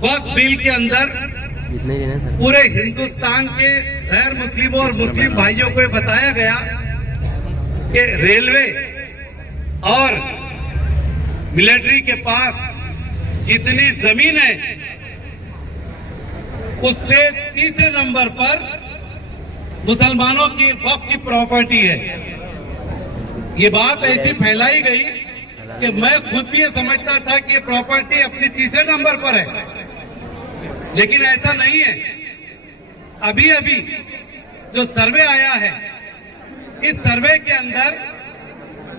वक्फ bill के अंदर पूरे हिंदुस्तान के गैर मुस्लिमों और मुस्लिम भाइयों को बताया गया कि रेलवे और मिलिट्री के पास जितनी जमीन है उससे तीसरे नंबर पर मुसलमानों की वक्फ की प्रॉपर्टी है। ये बात ऐसी फैलाई गई कि मैं खुद भी ये समझता था कि ये प्रॉपर्टी अपनी तीसरे नंबर पर है, लेकिन ऐसा नहीं है। अभी अभी जो सर्वे आया है, इस सर्वे के अंदर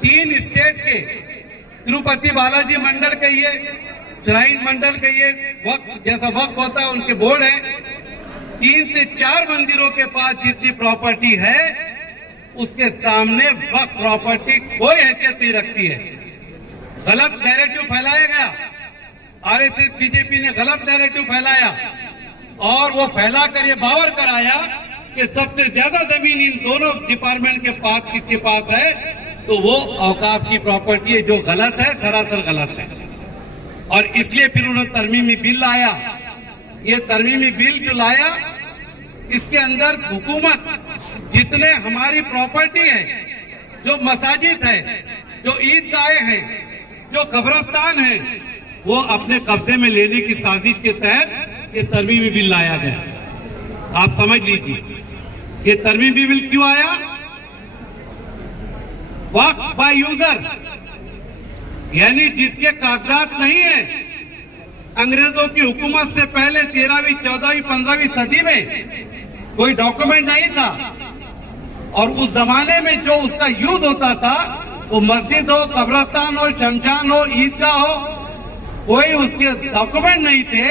3 स्टेट के तिरुपति बालाजी मंडल कहिए, श्राइन मंडल कहिए, वक्फ जैसा वक्फ होता है उनके बोर्ड है, 3 से 4 मंदिरों के पास जितनी प्रॉपर्टी है उसके सामने वक्फ प्रॉपर्टी कोई हैसियत नहीं रखती है। गलत नैरेटिव फैलाया गया, आरएसएस बीजेपी ने गलत नैरेटिव फैलाया और वो फैलाकर ये बावर कराया कि सबसे ज्यादा जमीन इन दोनों डिपार्टमेंट के पास किसके पास है, तो वो औकाफ की प्रॉपर्टी है, जो गलत है, सरासर गलत है। और इसलिए फिर उन्होंने तरमीमी बिल लाया। ये तरमीमी बिल जो लाया, इसके अंदर हुकूमत जितने हमारी प्रॉपर्टी है, जो मसाजिद है, जो ईदगाहें हैं, जो कब्रिस्तान है, वो अपने कब्जे में लेने की साजिश के तहत ये तरमीमी बिल लाया गया। आप समझ लीजिए ये तरमीमी बिल क्यों आया। वक्फ बाय यूजर, यानी जिसके कागजात नहीं है। अंग्रेजों की हुकूमत से पहले 13वीं, 14वीं, 15वीं सदी में कोई डॉक्यूमेंट नहीं था और उस जमाने में जो उसका यूज होता था वो मस्जिद हो, कब्रिस्तान हो, शमशान हो, ईदगाह हो, कोई उसके डॉक्यूमेंट नहीं थे।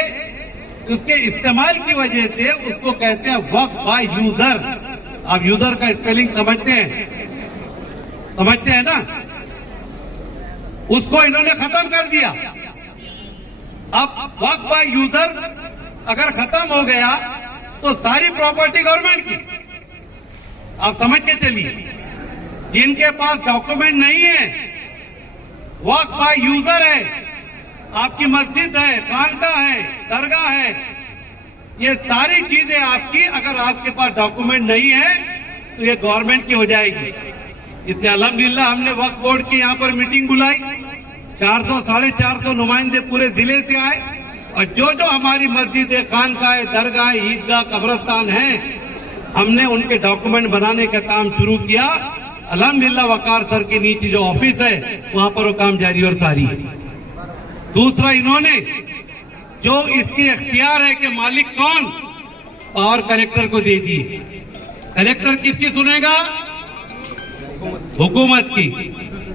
उसके इस्तेमाल की वजह से उसको कहते हैं वक्फ बाय यूजर। आप यूजर का स्पेलिंग समझते हैं ना। उसको इन्होंने खत्म कर दिया। अब वक्फ बाय यूजर अगर खत्म हो गया तो सारी प्रॉपर्टी गवर्नमेंट की। आप समझ के चलिए, जिनके पास डॉक्यूमेंट नहीं है, वक्फ बाय यूजर है, आपकी मस्जिद है, खानका है, दरगाह है, ये सारी चीजें आपकी, अगर आपके पास डॉक्यूमेंट नहीं है तो ये गवर्नमेंट की हो जाएगी। इसलिए अल्हम्दुलिल्लाह हमने वक्फ बोर्ड की यहाँ पर मीटिंग बुलाई, 400 साढ़े 400 नुमाइंदे पूरे जिले से आए और जो जो हमारी मस्जिद है, खानका है, दरगाह, ईदगाह, कब्रिस्तान है, हमने उनके डॉक्यूमेंट बनाने का काम शुरू किया। अल्हम्दुलिल्लाह वकार सर के नीचे जो ऑफिस है वहां पर वो काम जारी और सारी है। दूसरा, इन्होंने जो इसके इख्तियार है कि मालिक कौन, पावर कलेक्टर को दे दिए। कलेक्टर किसकी सुनेगा? हुकूमत की।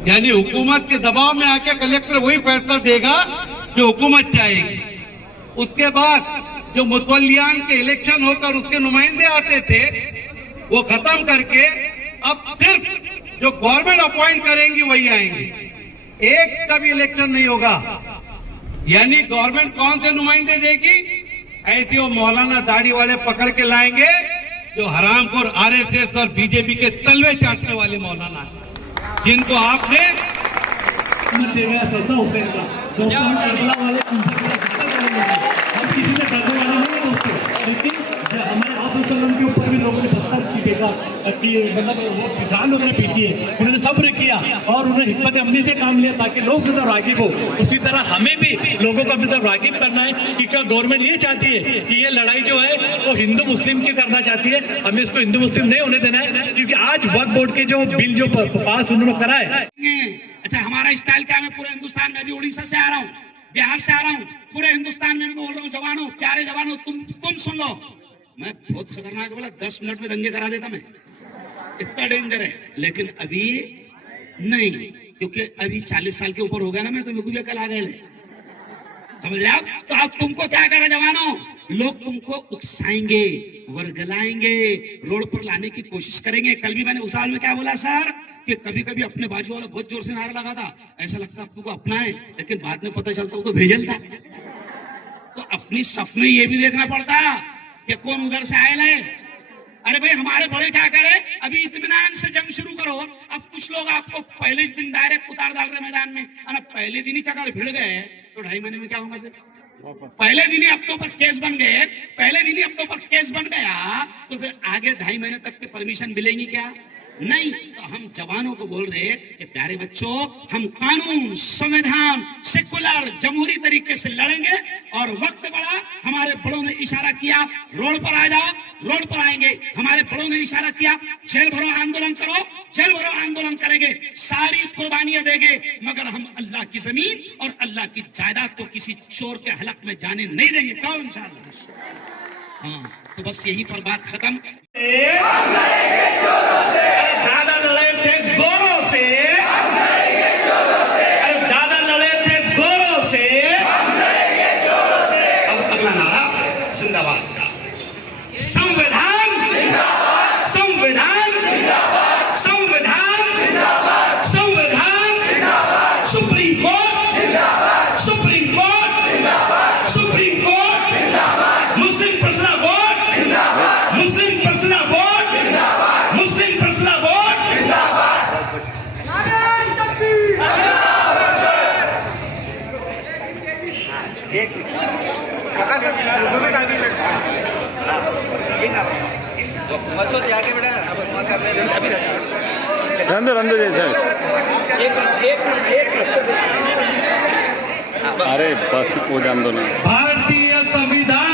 यानी हुकूमत के दबाव में आके कलेक्टर वही फैसला देगा जो हुकूमत चाहेगी। उसके बाद जो मुतवल्लियान के इलेक्शन होकर उसके नुमाइंदे आते थे वो खत्म करके अब सिर्फ जो गवर्नमेंट अपॉइंट करेंगी वही आएंगे। एक का भी इलेक्शन नहीं होगा। यानी गवर्नमेंट कौन से नुमाइंदे देगी? ऐसे वो मौलाना दाढ़ी वाले पकड़ के लाएंगे जो हरामखोर आरएसएस और बीजेपी के तलवे चाटने वाले मौलाना हैं, जिनको आपने सद्दाम हुसैन का दोस्तों हम करबला वाले उनसे हम किसी ने डरने वाले नहीं है दोस्तों, लेकिन हमारे आप के ऊपर भी लोगों ने पत्थर की बेटा मतलब वो फिलहाल लोगों ने पीटी है, उन्होंने सब्र किया और उन्होंने हिकमत अमली से काम लिया ताकि लोग अपनी तरफ रागिब हो। उसी तरह हमें भी लोगों को अपनी तरफ रागिब करना है कि क्या गवर्नमेंट ये चाहती है कि ये लड़ाई जो है वो हिंदू मुस्लिम की करना चाहती है, हमें इसको हिंदू मुस्लिम नहीं होने देना है। क्योंकि आज वक्फ बोर्ड के जो बिल जो पास उन्होंने करा है। अच्छा, हमारा स्टाइल क्या है? मैं पूरे हिंदुस्तान में, अभी उड़ीसा से आ रहा हूँ, बिहार से आ रहा हूँ, पूरे हिंदुस्तान में बोल रहा हूँ, जवानों, प्यारे जवानों, तुम सुन लो। मैं बहुत खतरनाक बोला, 10 मिनट में दंगे करा देता मैं, इतना डेंजर है। लेकिन अभी नहीं, क्योंकि अभी 40 साल के ऊपर हो गया ना मैं, तो मेरे को भी कल आ गए, समझ रहे आप? तो अब तुमको क्या करा जवानों, लोग तुमको उकसाएंगे, वर्गलाएंगे, रोड पर लाने की कोशिश करेंगे। कल भी मैंने उस हाल में क्या बोला सर कि कभी कभी अपने बाजू वाला बहुत जोर से नारा लगा था, ऐसा लगता है तुमको अपना है, लेकिन बाद में पता चलता वो तो भेजल था। तो अपनी सफ में ये भी देखना पड़ता कि कौन उधर से आयल है। अरे भाई, हमारे बड़े क्या करे, अभी इत्मीनान से जंग शुरू करो। अब कुछ लोग आपको पहले दिन डायरेक्ट उतार डाल रहे मैदान में, और पहले दिन ही चक्कर भिड़ गए तो 2.5 महीने में क्या होगा फिर? पहले दिन ही अपने ऊपर केस बन गए, पहले दिन ही अपने ऊपर केस बन गया, तो फिर आगे 2.5 महीने तक की परमिशन मिलेगी क्या? नहीं। तो हम जवानों को बोल रहे कि प्यारे बच्चों, हम कानून, संविधान, सेकुलर, जमहूरी तरीके से लड़ेंगे। और वक्त बढ़ा, हमारे बड़ों ने इशारा किया रोड पर आ जाओ, रोड पर आएंगे। हमारे बड़ों ने इशारा किया जेल भरो आंदोलन करो, जेल भरो आंदोलन करेंगे, सारी कुर्बानियां देंगे, मगर हम अल्लाह की जमीन और अल्लाह की जायदाद को किसी चोर के हलक में जाने नहीं देंगे। कहो इंशाअल्लाह। हाँ, तो बस यहीं पर बात खत्म। दादा लड़े थे गोरों से, अरे दादा लड़े थे गोरों से, अब अगला नारा जिंदाबाद का। संविधान संविधान संविधान संविधान, supreme court supreme court supreme court, Muslim personal board Muslim personal board Muslim personal board. Masood जाके बेटा अब वहाँ कर ले अभी रंदो जैसा अरे बस वो जान दो ना। भारतीय संविधान